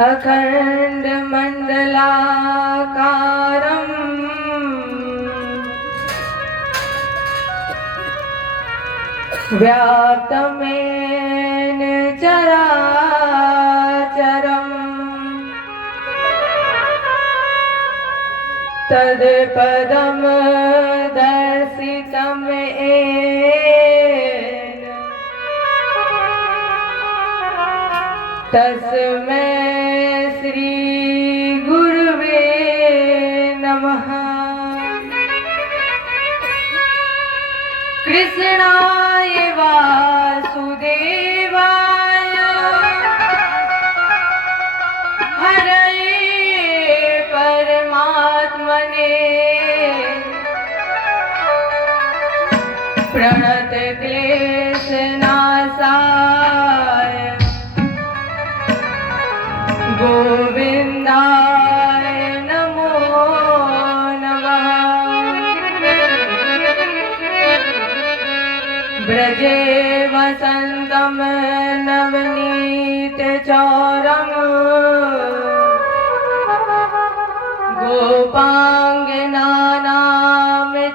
अखण्डमण्डलाकारम् व्याप्तमेन चराचरम् तत्पदं दर्शितं येन तस्मै श्री गुरुवे नमः। कृष्णाय वासुदेवाय हरये परमात्मने प्रणतक्लेशनाशाय गोविन्दाय नमो नमः। ब्रजे वसन्तं नवनीतचौरम् गोपाङ्गनानां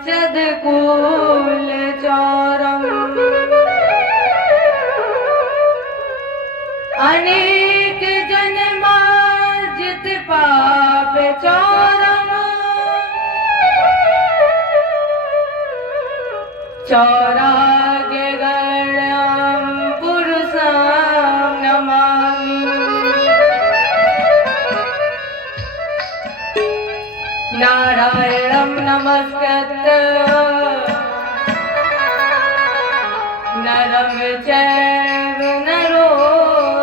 चदकुलचौरम् अनेक जन्मार्जित पाप चौरम् चौराग्यगण्यं पुरुषं नमामि। नारायणं नमस्कृत्य नरं चैव नरोत्तमम्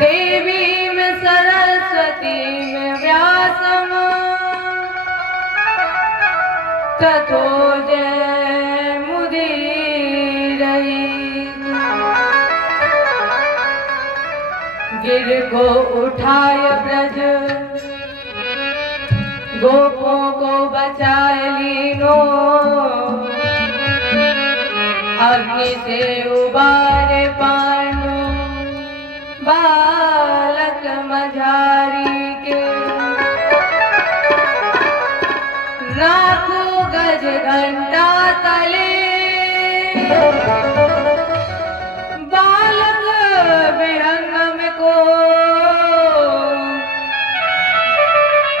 देवीं सरस्वतीं व्यासं ततो जयमुदीरयेत्। गिर को उठाय ब्रज गोपों को बचाए लीनो अग्नि से उबारे पांडु बालक मझारी के। लाखों गज घंटा तले बालक विहंगम को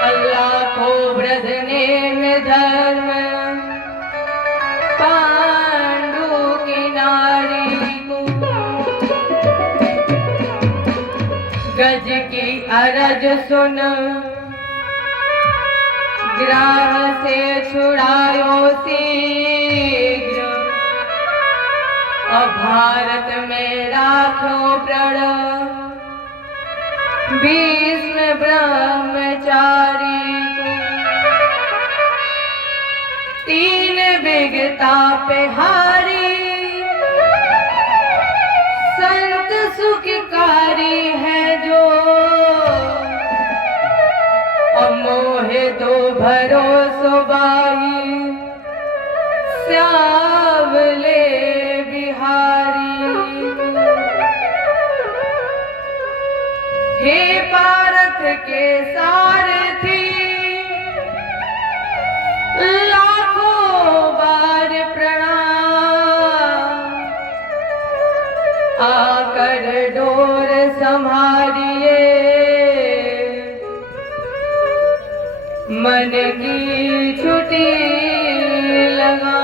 अल्लाह को व्रत ने धर्म पांडु की नारी को। गज की अरज सुन ग्राह से छुड़ायो शीघ्र और भारत में राखो प्रण भीष्म ब्रह्मचारी को। तीन बिगता पे हारी संत सुखकारी है जो मोहे तो भरोसो बाई श्यामले बिहारी। हे पारथ के सारथी लाखों बार प्रणाम आकर डोर संभालिए मन की छुट्टी लगा।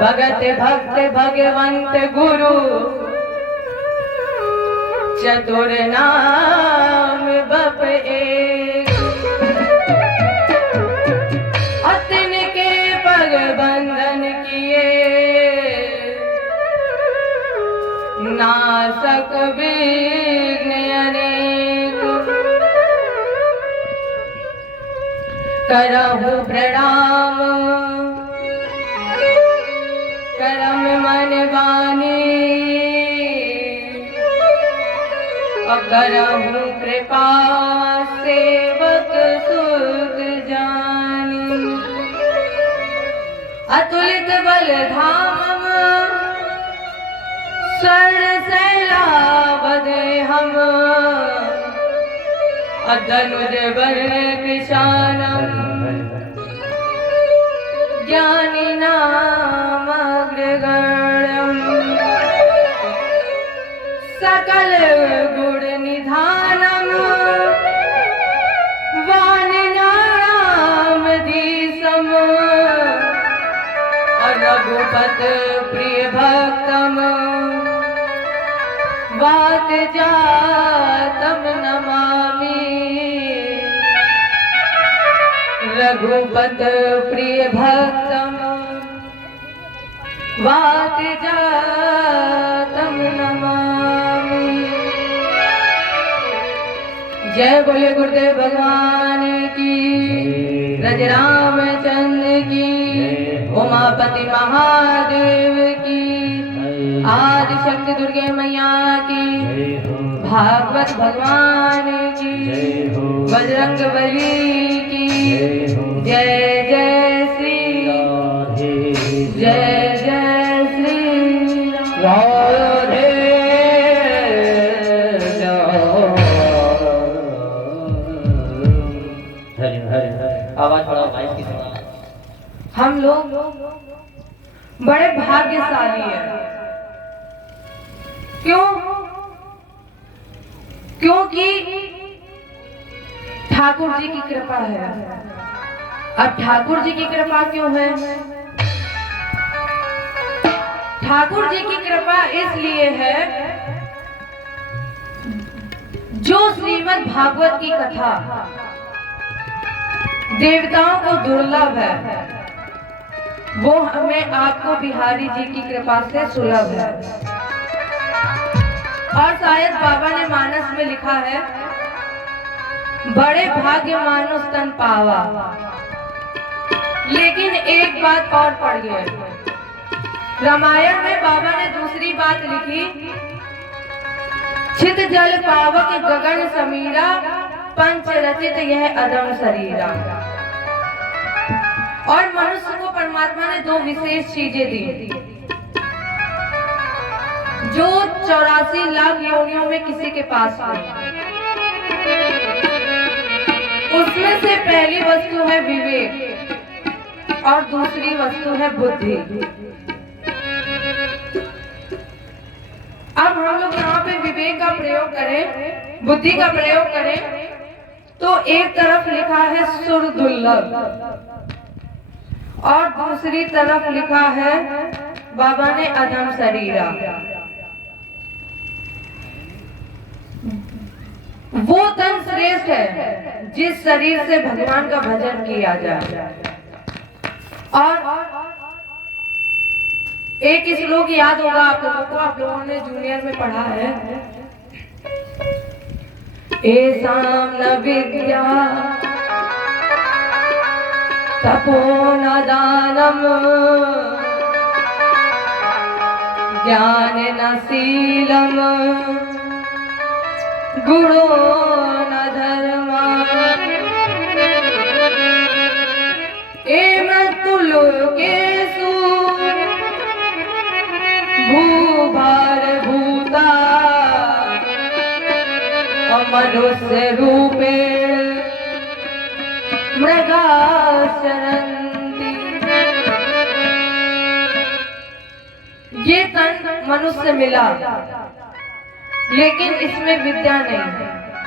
भगत भक्त भगवंत गुरु चतुर नाम बप एक। अतन के पग बंधन किए नासक विघ्न अनेक। करहु प्रणाम करम मन वाणी करहु कृपा सेवक सुख जानी। अतुलित बल धाम सरसैलावदे हम अदनुज वर्ण कृशानम ज्ञानिनामग्रगण्यम् सकल गुण निधानम वानिनारामधीशम रघुपत प्रिय भक्तम वात जातम नमामि रघुपत प्रिय भक्तम वात जातम नमामि। जय बोले गुरुदेव भगवान की, रजरामचंद्र की, उमापति महादेव की, आदि शक्ति दुर्गे मैया की, भागवत भगवान की, बजरंग बली की, जय जय श्री जय जय श्री राधे आवाज बढ़ाओ भाई की सुना। हम लोग बड़े भाग्यशाली हैं। क्यों? क्योंकि ठाकुर जी की कृपा है। अब ठाकुर जी की कृपा क्यों है? ठाकुर जी की कृपा इसलिए है, जो श्रीमद् भागवत की कथा देवताओं को दुर्लभ है, वो हमें आपको बिहारी जी की कृपा से सुलभ है। और शायद बाबा ने मानस में लिखा है, बड़े भाग्य मानुष तन पावा। लेकिन एक बात और पड़ गई, रामायण में बाबा ने दूसरी बात लिखी, छित जल पावक गगन समीरा, पंच रचित यह अदम शरीरा। और मनुष्य को परमात्मा ने दो विशेष चीजें दी, जो 84 लाख योनियों में किसी के पास नहीं। उसमें से पहली वस्तु है विवेक और दूसरी वस्तु है बुद्धि। अब हम लोग यहाँ पे विवेक का प्रयोग करें, बुद्धि का प्रयोग करें, तो एक तरफ लिखा है सुर दुर्लभ और दूसरी तरफ लिखा है बाबा ने अधम शरीरा। वो तन श्रेष्ठ है जिस शरीर से भगवान का भजन किया जाए। और एक श्लोक याद होगा आप लोगों को, आप लोगों ने जूनियर में पढ़ा है, एसाम न विद्या तपो न दानम ज्ञान न शीलम गुणो न धर्मा एम तुलोकेषु भूभार भूता मनुष्य रूपे मृगा चरन्ति। ये तन मनुष्य मिला, लेकिन इसमें विद्या नहीं,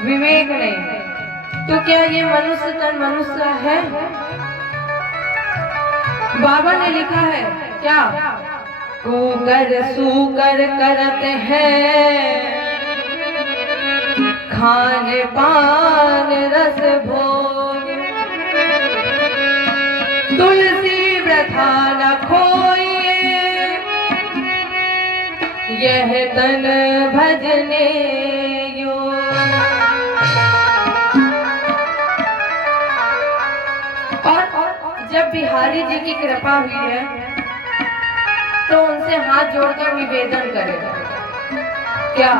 विवेक नहीं, तो क्या ये मनुष्य तन मनुष्य है? बाबा ने लिखा है क्या, कुकर सुकर करते हैं, खान पान रस भोग, तुलसी व्रथा न खोइए, यह तन भजने योग्य। और जब बिहारी जी की कृपा हुई है, तो उनसे हाथ जोड़कर निवेदन करें, क्या,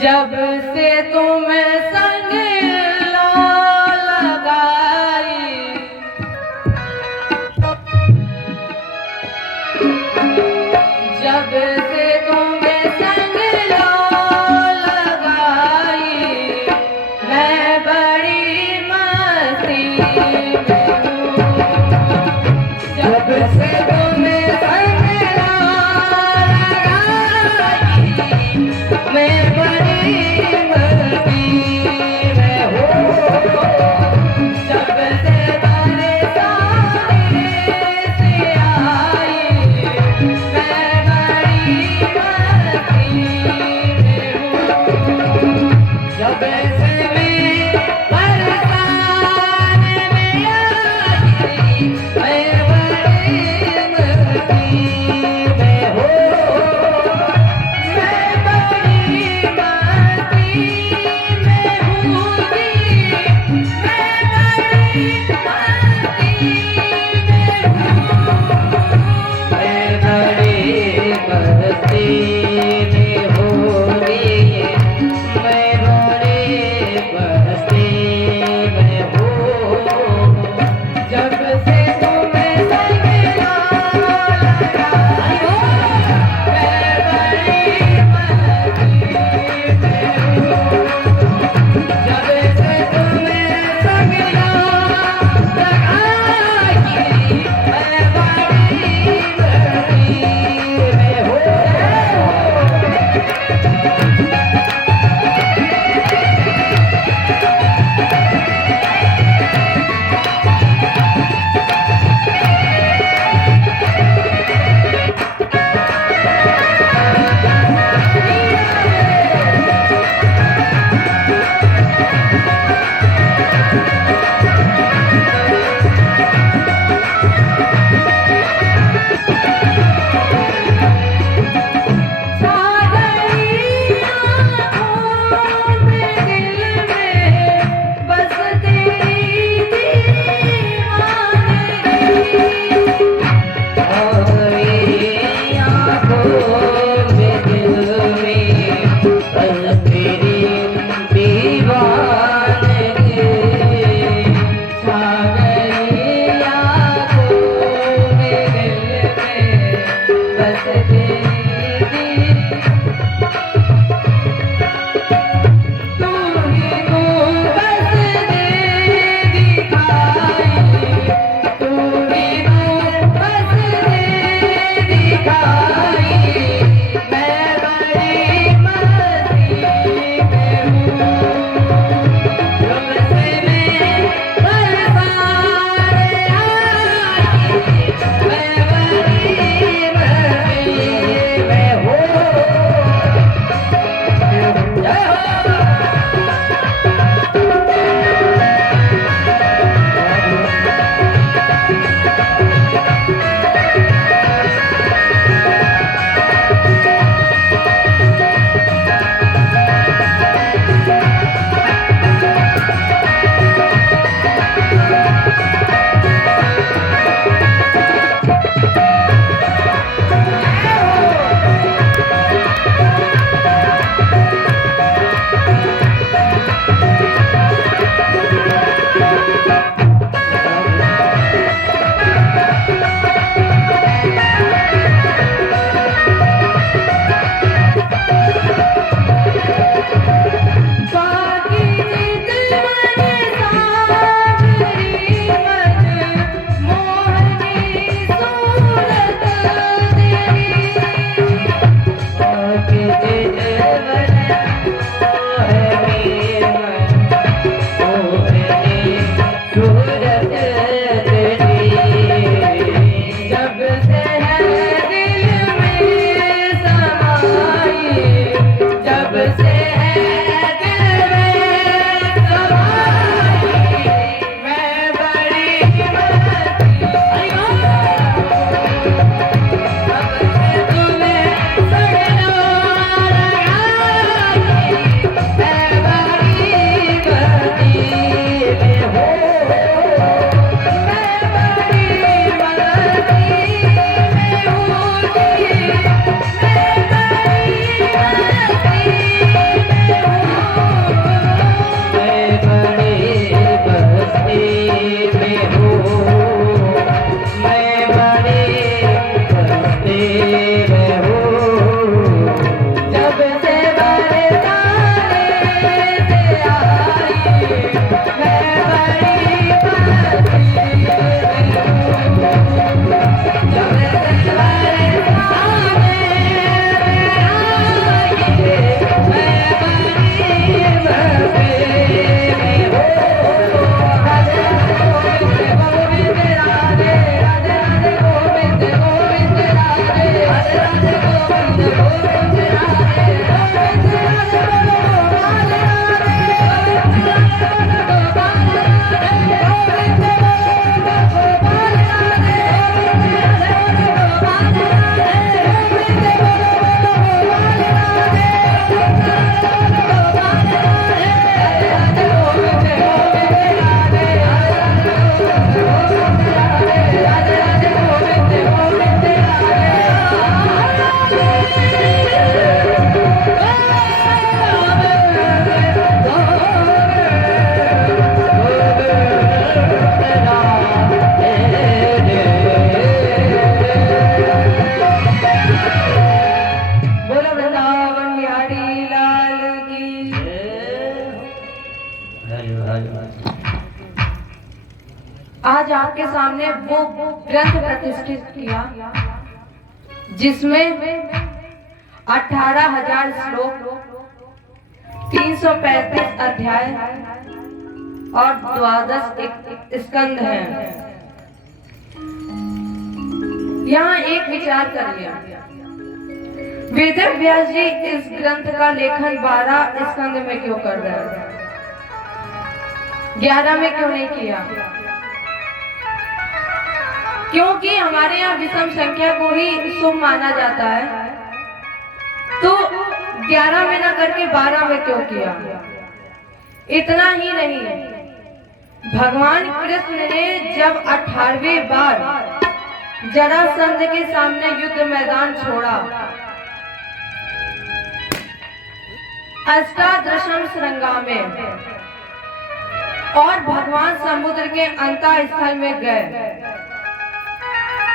जब से तुम संग लगाई, जब से तुम आपके सामने वो ग्रंथ प्रतिष्ठित किया जिसमें 18,000 श्लोक, 335 अध्याय और 12 स्कंद हैं। यहाँ एक विचार करिए, वेद व्यास जी इस ग्रंथ का लेखन 12 स्कंद में क्यों कर रहे हैं, 11 में क्यों नहीं किया? क्योंकि हमारे यहाँ विषम संख्या को ही शुभ माना जाता है, तो 11 में ना करके 12 में क्यों किया? इतना ही नहीं, भगवान कृष्ण ने जब 18वीं बार जरासंध के सामने युद्ध मैदान छोड़ा, अष्टादशम श्रृंगा में, और भगवान समुद्र के अंतः स्थल में गए,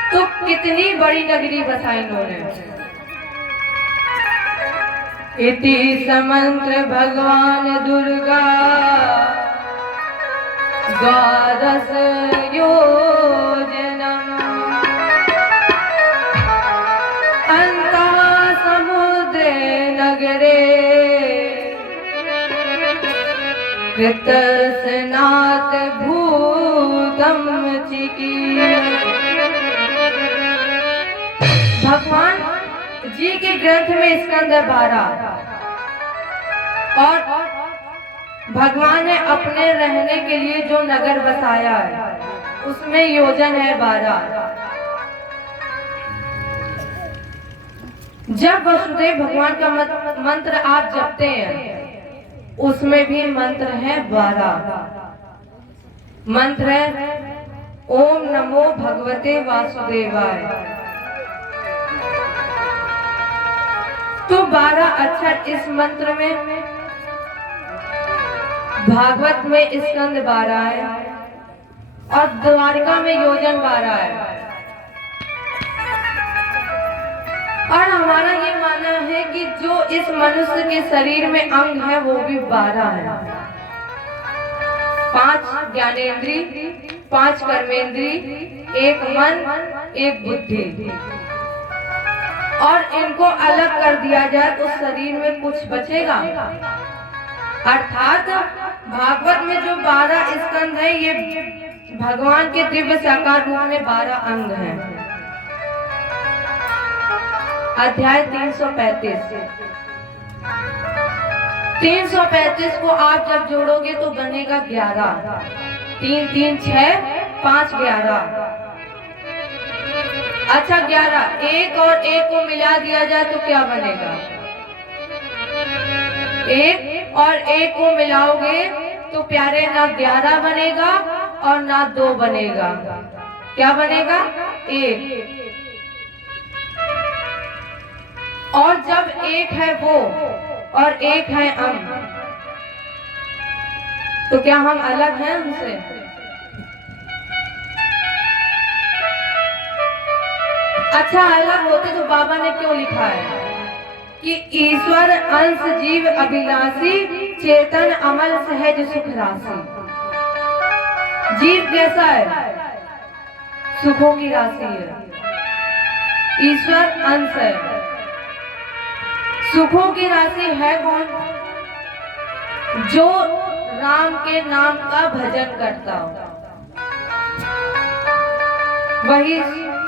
तो कितनी बड़ी नगरी बसाई इन्होंने। इति समंत्र भगवान दुर्गा द्वादश योजनम अंतः समुद्रे नगरे कृतस्नात भूतम चिकीर्षया। भगवान जी के ग्रंथ में स्कंद 12 और भगवान ने अपने रहने के लिए जो नगर बसाया है उसमें योजन है 12। जब वसुदेव भगवान का मंत्र आप जपते हैं उसमें भी मंत्र है 12। मंत्र है ओम नमो भगवते वासुदेवाय। तो 12 अक्षर इस मंत्र में, भागवत में स्कंद 12 है और द्वारिका में योजन 12 है। और हमारा ये मानना है कि जो इस मनुष्य के शरीर में अंग है वो भी 12 है। 5 ज्ञानेंद्री, 5 कर्मेंद्री, 1 मन, 1 बुद्धि। और इनको अलग कर दिया जाए तो शरीर में कुछ बचेगा। अर्थात भागवत में जो 12 स्कंद है ये भगवान के दिव्य साकार रूप में 12 अंग हैं। अध्याय 335 को आप जब जोड़ोगे तो बनेगा 11। 3 3 6 5 11। अच्छा 11, 1 और 1 को मिला दिया जाए तो क्या बनेगा? 1 और 1 को मिलाओगे तो प्यारे ना 11 बनेगा और ना 2 बनेगा। क्या बनेगा? 1। और जब 1 है वो और 1 है हम, तो क्या हम अलग हैं उनसे? अच्छा अलग होते तो बाबा ने क्यों लिखा है कि ईश्वर अंश जीव अभिलाषी चेतन अमल सहज सुख राशि। जीव कैसा है? सुखों की राशि है। ईश्वर अंश है। सुखों की राशि है कौन? जो राम के नाम का भजन करता हो वही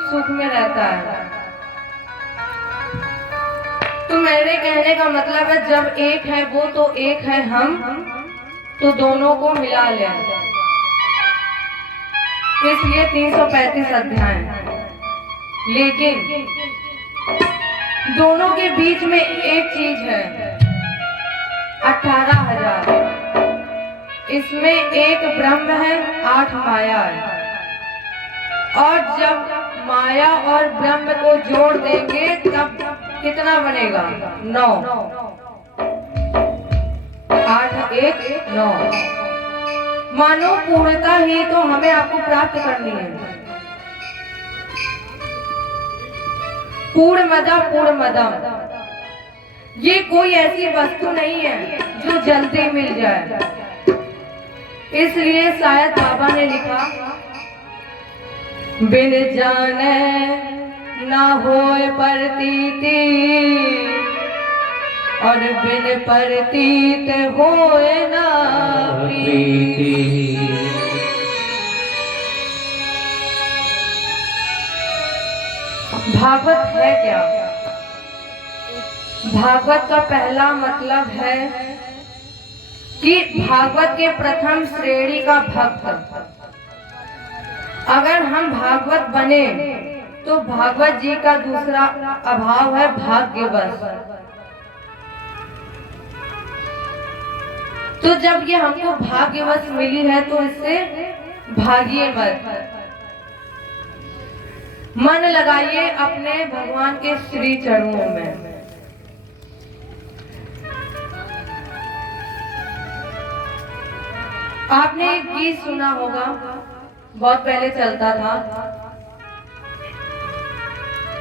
सुख में रहता है। तो मेरे कहने का मतलब है जब 1 है वो तो 1 है हम, तो दोनों को मिला लें। इसलिए 335 अध्याय। लेकिन दोनों के बीच में एक चीज है, 18,000। इसमें 1 ब्रह्म है, 8 माया है। और जब माया और ब्रह्म को जोड़ देंगे तब कितना बनेगा? 9। 8 1 9। मानो पूर्णता ही तो हमें आपको प्राप्त करनी है। पूर्णमदम। ये कोई ऐसी वस्तु नहीं है जो जल्दी मिल जाए। इसलिए शायद बाबा ने लिखा बिन जाने ना होए प्रतीति और बिन प्रतीत होए ना प्रीति। भागवत है क्या? भागवत का पहला मतलब है कि भागवत के प्रथम श्रेणी का भक्त। अगर हम भागवत बने तो भागवत जी का दूसरा अभाव है भाग्यवश। तो जब ये हमको भाग्यवश मिली है तो इससे भागिए मत। मन लगाइए अपने भगवान के श्री चरणों में। आपने एक गीत सुना होगा, बहुत पहले चलता था,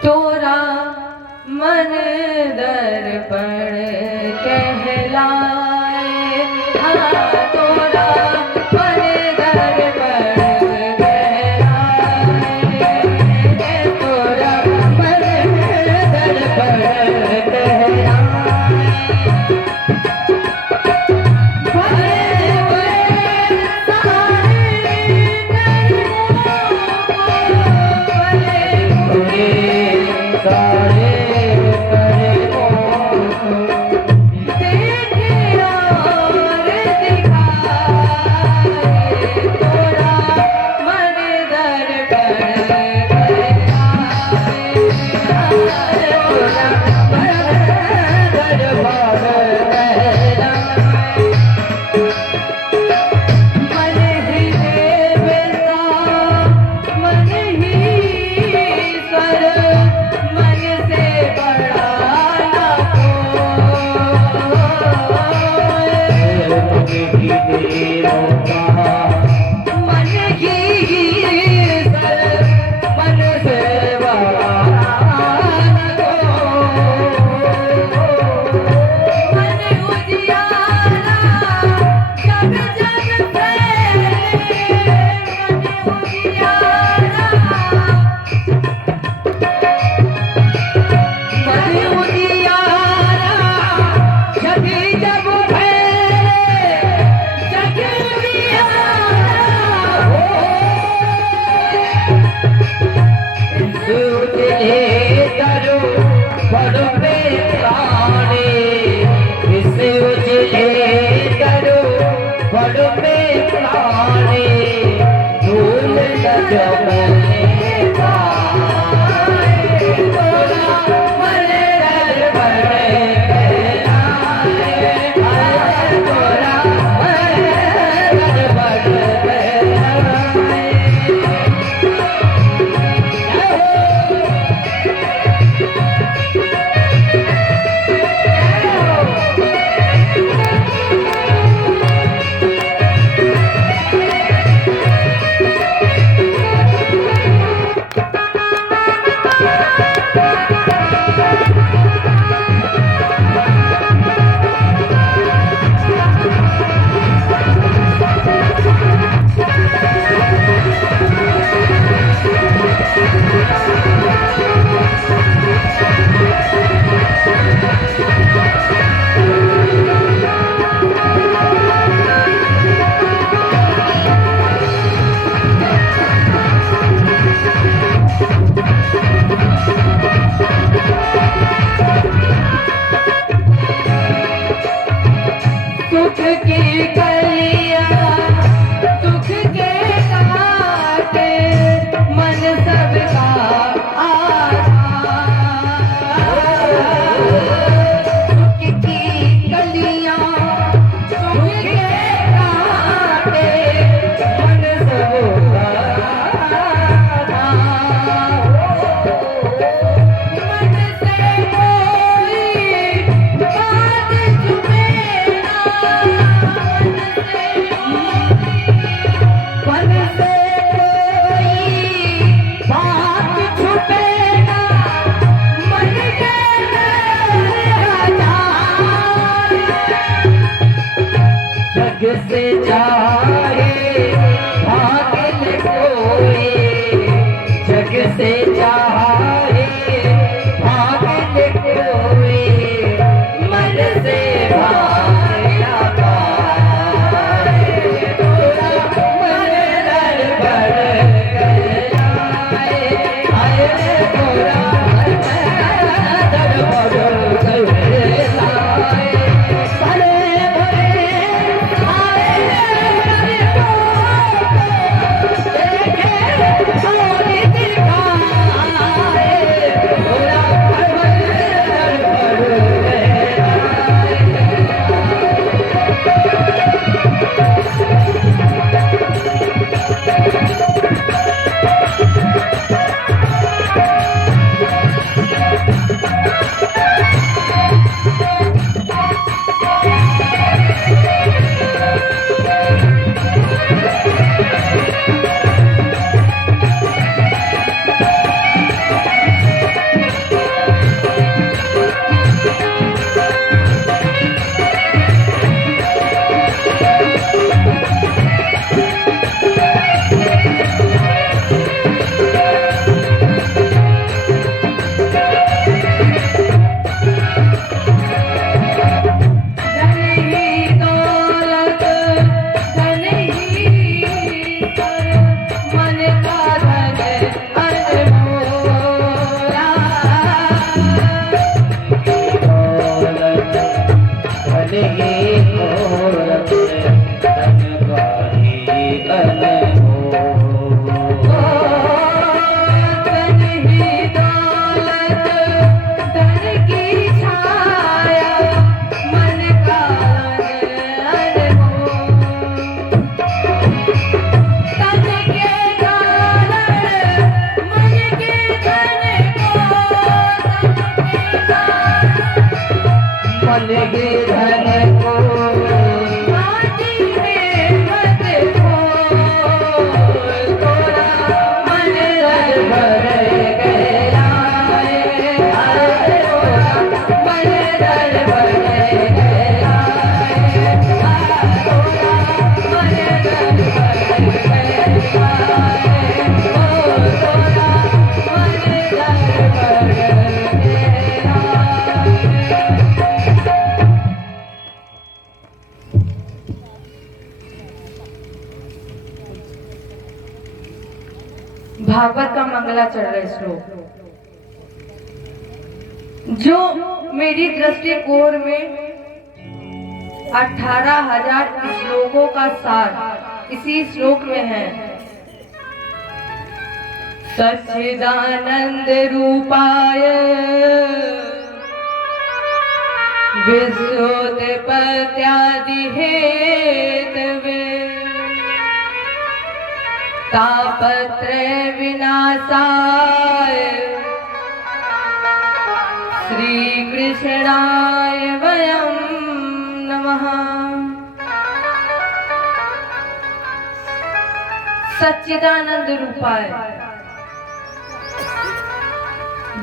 तोरा मन दर्पण कहलाए, हाँ तोरा मन दर्पण कहलाए, तोरा मन दर्पण कहलाए। जो भागवत का मंगलाचरण श्लोक, जो मेरी दृष्टिकोण में 18,000 श्लोकों का सार इसी श्लोक में है। सच्चिदानंद रूपाय विश्वोत्पत्त्यादि हेतवे तापत्रय विनाशाय श्री कृष्णाय वयं नमः। सच्चिदानंद रूपाय,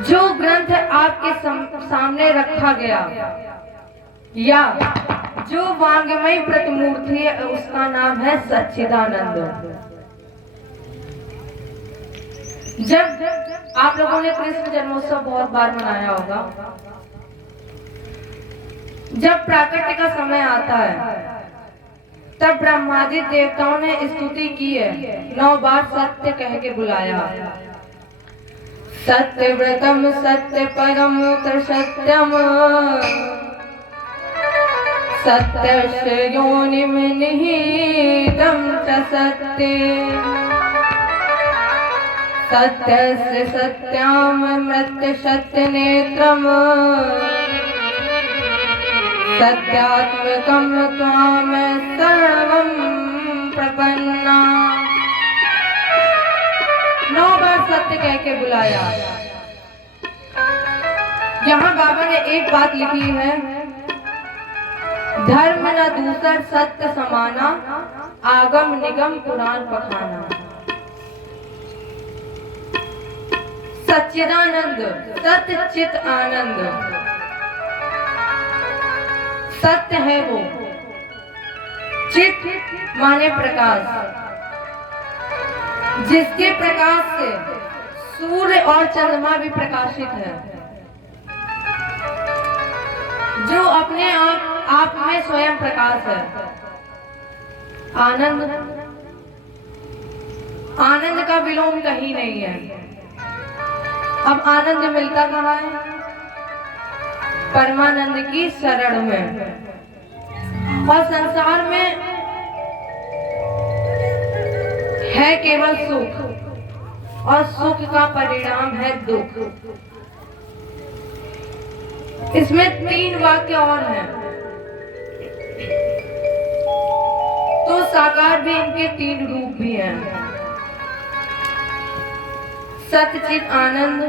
जो ग्रंथ आपके सामने रखा गया या जो वांग्मय प्रतिमूर्ति है, उसका नाम है सच्चिदानंद। जब आप लोगों ने कृष्ण जन्मोत्सव बहुत बार मनाया होगा, जब प्राकट्य का समय आता है तब ब्रह्मादि देवताओं ने स्तुति की है, 9 बार सत्य कह के बुलाया। सत्यव्रतम सत्य परम सत्यम सत्यस्य योनिम निहितम च सत्ये सत्यस्य सत्याम मृत्य सत्य नेत्रम सत्यात्मकम त्वाम सर्वं प्रपन्ना। 9 बार सत्य कह के बुलाया। यहाँ बाबा ने एक बात लिखी है, धर्म न दूसर सत्य समाना, आगम निगम पुराण पखाना। सच्चिदानंद, सत्य चित आनंद, सत्य है वो, चित माने प्रकाश, जिसके प्रकाश से सूर्य और चंद्रमा भी प्रकाशित है, जो अपने आप में स्वयं प्रकाश है। आनंद, आनंद का विलोम कहीं नहीं है। अब आनंद मिलता कहाँ है? परमानंद की शरण में। और संसार में है केवल सुख, और सुख का परिणाम है दुख। इसमें 3 वाक्य और हैं, तो साकार भी इनके 3 रूप भी हैं। सच्चित आनंद,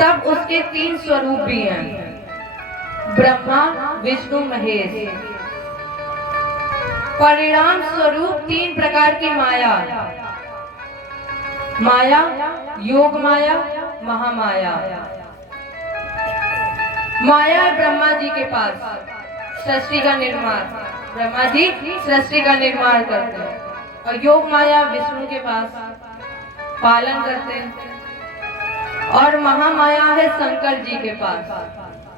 तब उसके 3 स्वरूप भी हैं, ब्रह्मा विष्णु महेश। परिणाम स्वरूप 3 प्रकार की माया, माया, योग माया, महामाया। माया ब्रह्मा जी के पास सृष्टि का निर्माण, ब्रह्मा जी सृष्टि का निर्माण करते हैं, और योग माया विष्णु के पास पालन करते हैं, और महामाया है शंकर जी के पास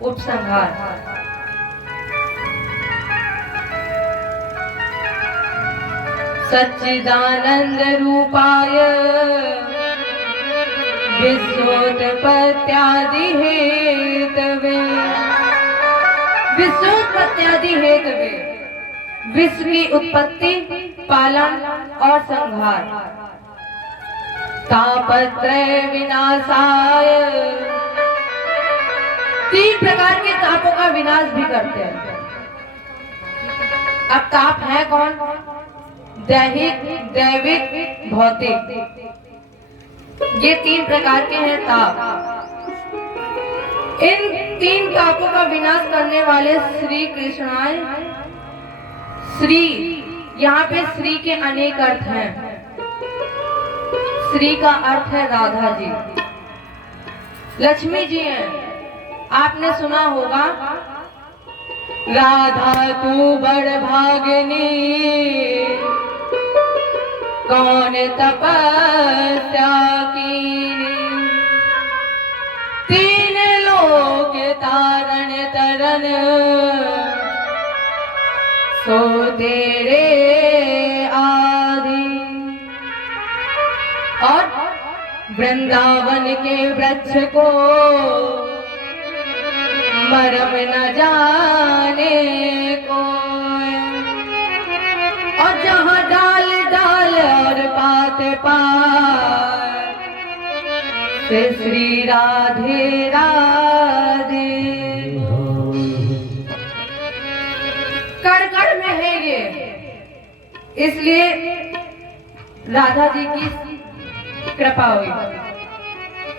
उपसंहार। सच्चिदानंद रूपाय विश्वोत्पत्त्यादि हेतवे, विश्वोत्पत्त्यादि हेतवे, विश्व की उत्पत्ति, पालन और संहार। तापत्रय विनाशाय, 3 प्रकार के तापों का विनाश भी करते हैं। अब ताप है कौन? दैहिक, दैविक, भौतिक, ये 3 प्रकार के हैं ताप। इन 3 तापों का विनाश करने वाले श्री कृष्णाय। श्री, यहाँ पे श्री के अनेक अर्थ हैं। श्री का अर्थ है राधा जी, लक्ष्मी जी हैं। आपने सुना होगा, राधा तू बड़ भागिनी, कौन तपस्या कीनी, 3 लोक तारण तरन, सो तेरे आदि। और वृंदावन के वृक्ष को मरम न जाने को, और जहाँ डाल डाल और पात पात से श्री राधे राधे। कण कण में है ये, इसलिए राधा जी की कृपा हुई।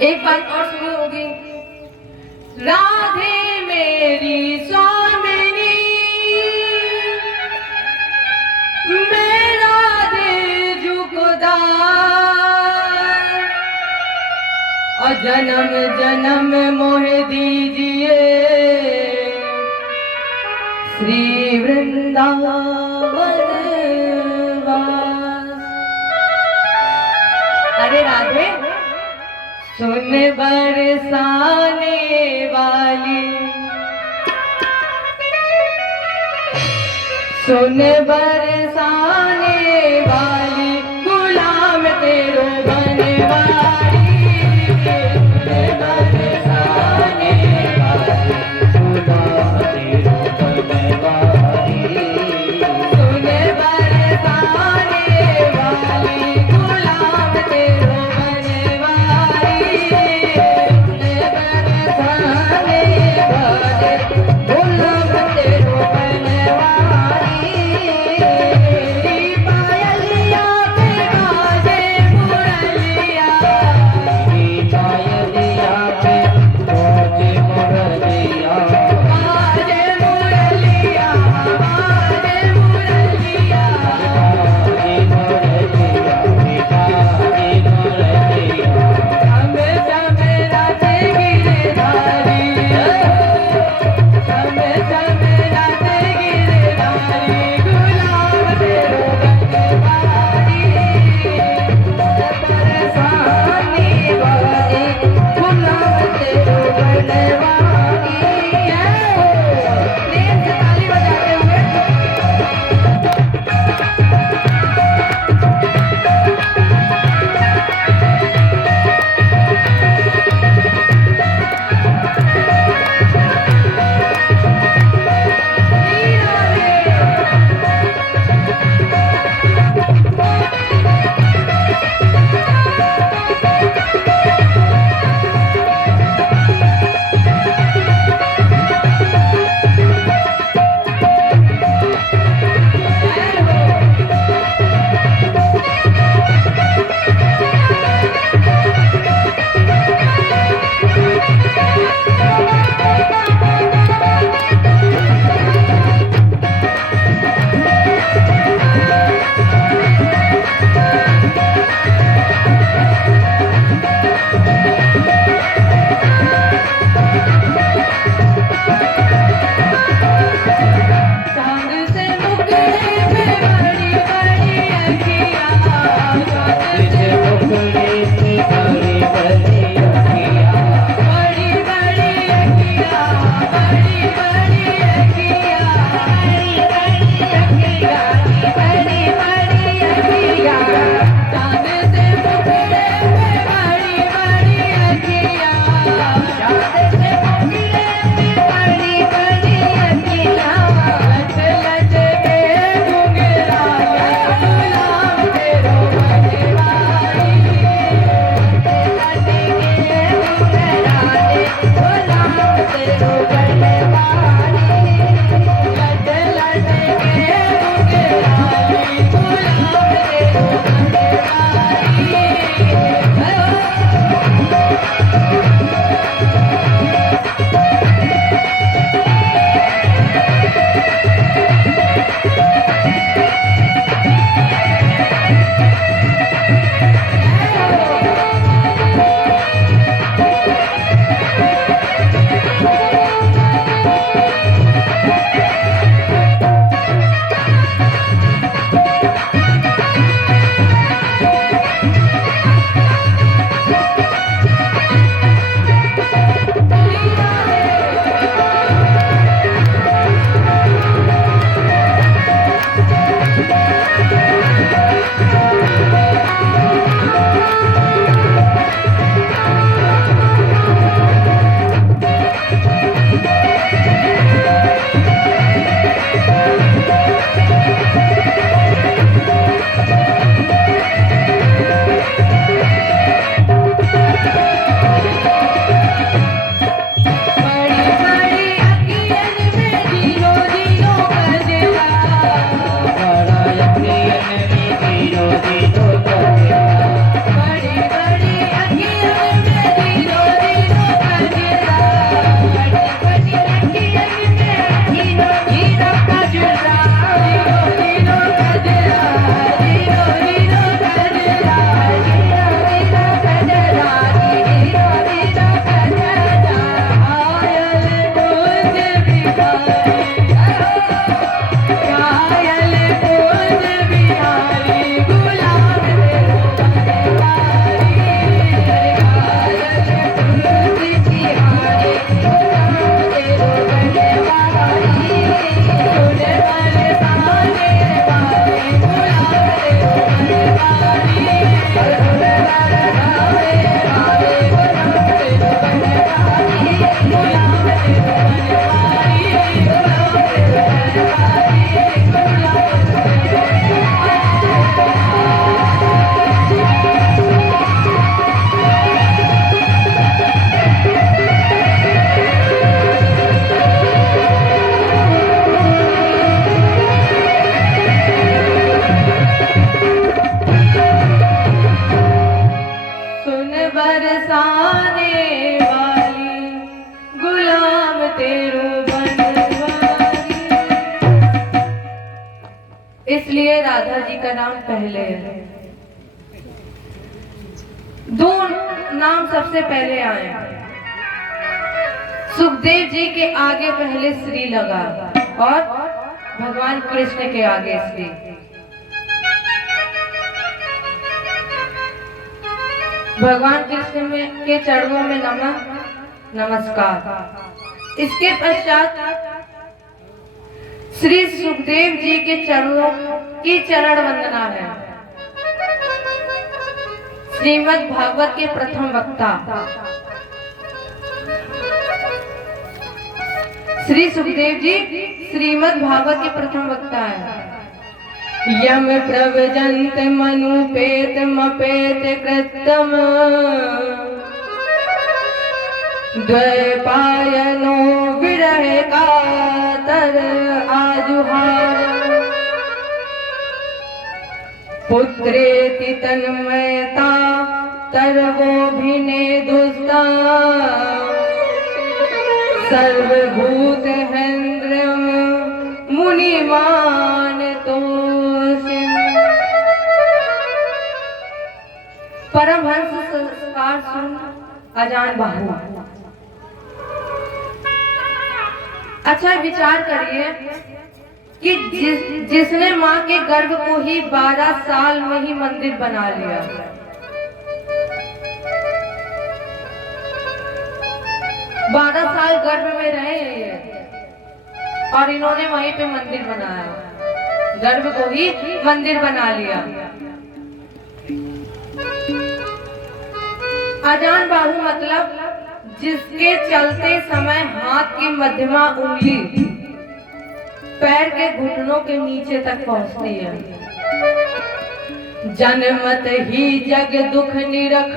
एक बात और सुनी होगी, राधे मेरी स्वामिनी, मैं राधे जुगदार, और जन्म जन्म मोह दीजिए श्री वृंदावन वास। अरे राधे सुन बरसाने वाली, सुन बरसाने वाली, गुलाम तेरो बनवारी, सुन बरसाने वाली, गुलाम तेरो बनवारी, सुन बरसाने वाली, गुलाम तेरो बनवारी, सुन बरसाने वाली, गुलाम तेरो बनवारी। पायलिया आने वाली गुलाम तेरो बनवारी। इसलिए राधा जी का नाम पहले है। दो नाम सबसे पहले आए। सुखदेव जी के आगे पहले श्री लगा और भगवान कृष्ण के आगे श्री। भगवान कृष्ण में के चरणों में नमस्कार। इसके पश्चात श्री सुखदेव जी के चरणों की चरण वंदना है। श्रीमद् भागवत के प्रथम वक्ता श्री सुखदेव जी श्रीमद् भागवत के प्रथम वक्ता है। यम प्रव्रजन्त मनुपेत मपेत कृतम द्वैपायनो विरह कातर आजुहार। पुत्रेति तन्मयता तरवोभिने दुस्ता सर्वभूत हेन्द्रम मुनिमान परमहंस संस्कार सुन अजान बाहु। अच्छा विचार करिए कि जिसने माँ के गर्भ को ही 12 साल में ही मंदिर बना लिया। 12 साल गर्भ में रहे और इन्होंने वहीं पे मंदिर बनाया। गर्भ को ही मंदिर बना लिया। अजान बाहु मतलब जिसके चलते समय हाथ की मध्यमा उंगली पैर के घुटनों के नीचे तक पहुंचती है। जन्मत ही जग दुख निरख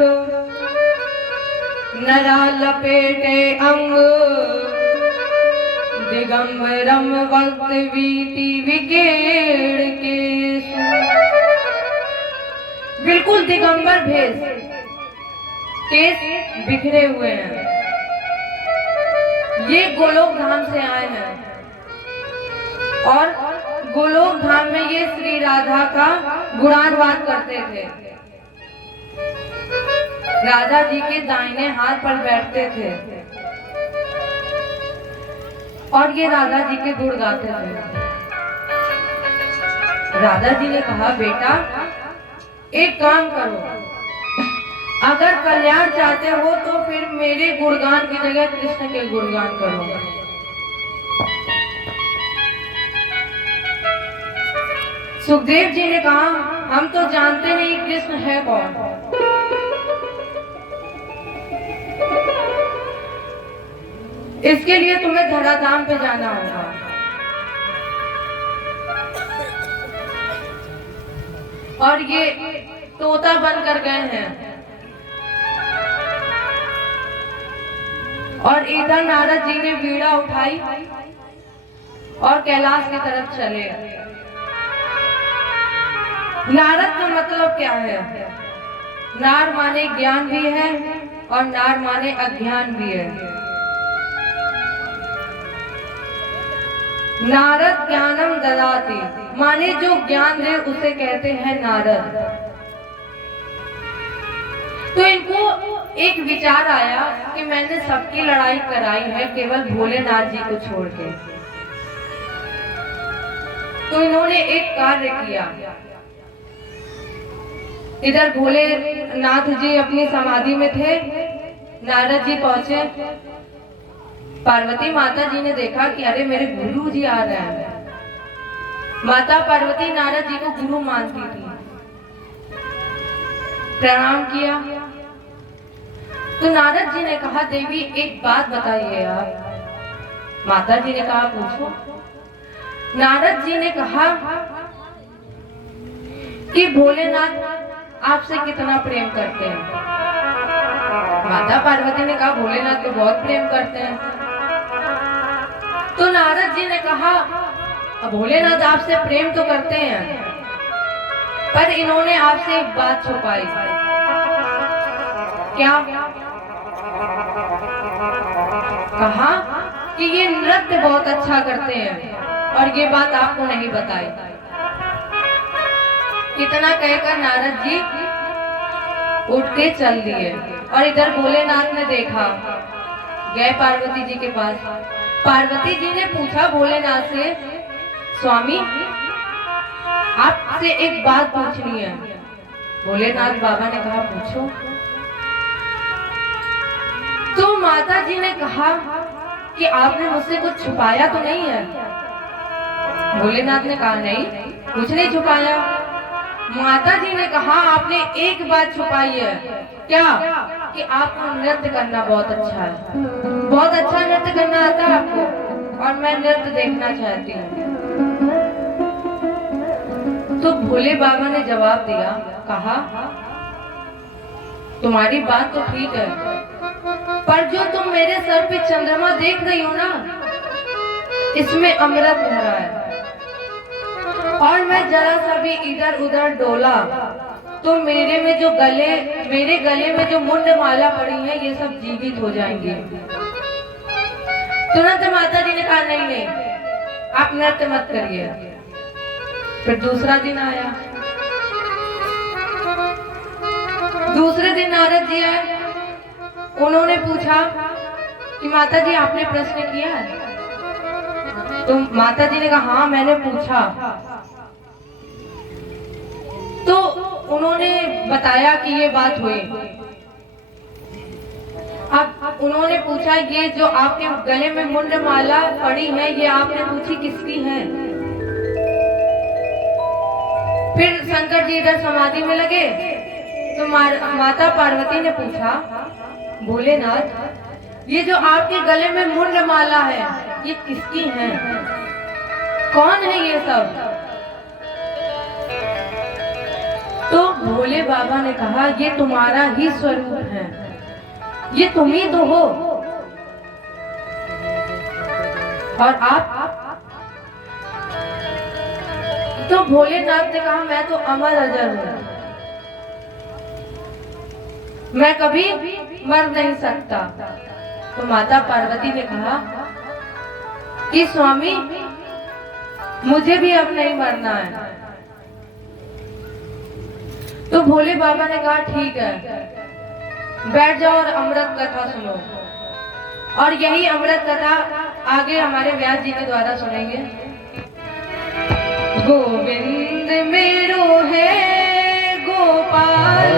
नरा लपेटे अंग दिगंबरम वक्त वीति विकेड़ के। बिल्कुल दिगंबर भेष, केस बिखरे हुए हैं। ये गोलोक धाम से आए हैं और गोलोक धाम में ये श्री राधा का गुणानुवाद करते थे। राधा जी के दाहिने हाथ पर बैठते थे और ये राधा जी के गुण गाते थे। राधा जी ने कहा बेटा एक काम करो, अगर कल्याण चाहते हो तो फिर मेरे गुणगान की जगह कृष्ण के गुणगान करो। सुखदेव जी ने कहा हम तो जानते नहीं कृष्ण है कौन। इसके लिए तुम्हें धराधाम पे जाना होगा। और ये तोता बनकर गए हैं और इधर नारद जी ने वीणा उठाई और कैलाश की तरफ चले। नारद का मतलब क्या है? नार माने ज्ञान भी है और नार माने अज्ञान भी है। नारद ज्ञानम ददाति माने जो ज्ञान दे उसे कहते हैं नारद। तो इनको एक विचार आया कि मैंने सबकी लड़ाई कराई है केवल भोलेनाथ जी को छोड़ के। तो इन्होंने एक कार्य किया। इधर भोलेनाथ जी अपनी समाधि में थे, नारद जी पहुंचे। पार्वती माता जी ने देखा कि अरे मेरे गुरु जी आ रहे हैं। माता पार्वती नारद जी को गुरु मानती थी। प्रणाम किया तो नारद जी ने कहा देवी एक बात बताइए आप। माता जी ने कहा पूछो। नारद जी ने कहा कि भोलेनाथ आपसे कितना प्रेम करते हैं। माता पार्वती ने कहा भोलेनाथ तो बहुत प्रेम करते हैं। तो नारद जी ने कहा भोलेनाथ आपसे प्रेम तो करते हैं पर इन्होंने आपसे एक बात छुपाई। क्या? कि ये नृत्य बहुत अच्छा करते हैं और ये बात आपको नहीं बताई। कितना कहकर नारद जी उठ के चल दिए और इधर भोलेनाथ ने देखा, गए पार्वती जी के पास। पार्वती जी ने पूछा भोलेनाथ से, स्वामी आपसे एक बात पूछनी है। भोलेनाथ बाबा ने कहा पूछो। तो माता जी ने कहा कि आपने मुझसे कुछ छुपाया तो नहीं है? भोलेनाथ ने कहा नहीं, कुछ नहीं छुपाया। माता जी ने कहा आपने एक बात छुपाई है। क्या? कि आपको नृत्य करना बहुत अच्छा है, बहुत अच्छा नृत्य करना आता है आपको और मैं नृत्य देखना चाहती हूँ। तो भोले बाबा ने जवाब दिया, कहा तुम्हारी बात तो ठीक है, पर जो तुम मेरे सर पे चंद्रमा देख रही हो ना, इसमें अमृत भरा है और मैं जरा सा भी इधर उधर डोला तो मेरे गले में जो मुंड माला पड़ी है ये सब जीवित हो जाएंगे। तुरंत माता जी ने कहा नहीं नहीं, आप नृत्य मत करिए। फिर दूसरा दिन आया, दूसरे दिन नारद जी आए। उन्होंने पूछा कि माता जी आपने प्रश्न किया है? तो माता जी ने कहा हाँ मैंने पूछा। तो उन्होंने बताया कि ये बात हुई। अब उन्होंने पूछा ये जो आपके गले में मुंड माला पड़ी है ये आपने पूछी किसकी है? फिर शंकर जी इधर समाधि में लगे तो माता पार्वती ने पूछा भोलेनाथ ये जो आपके गले में मुंड माला है ये किसकी है? कौन है ये सब? तो भोले बाबा ने कहा ये तुम्हारा ही स्वरूप है, ये तुम ही तो हो। और आप? तो भोलेनाथ ने कहा मैं तो अमर अजर हूं, मैं कभी मर नहीं सकता। तो माता पार्वती ने कहा कि स्वामी मुझे भी अब नहीं मरना है। तो भोले बाबा ने कहा ठीक है, बैठ जाओ और अमृत कथा सुनो। और यही अमृत कथा आगे हमारे व्यास जी के द्वारा सुनेंगे। गोविंद मेरो है गोपाल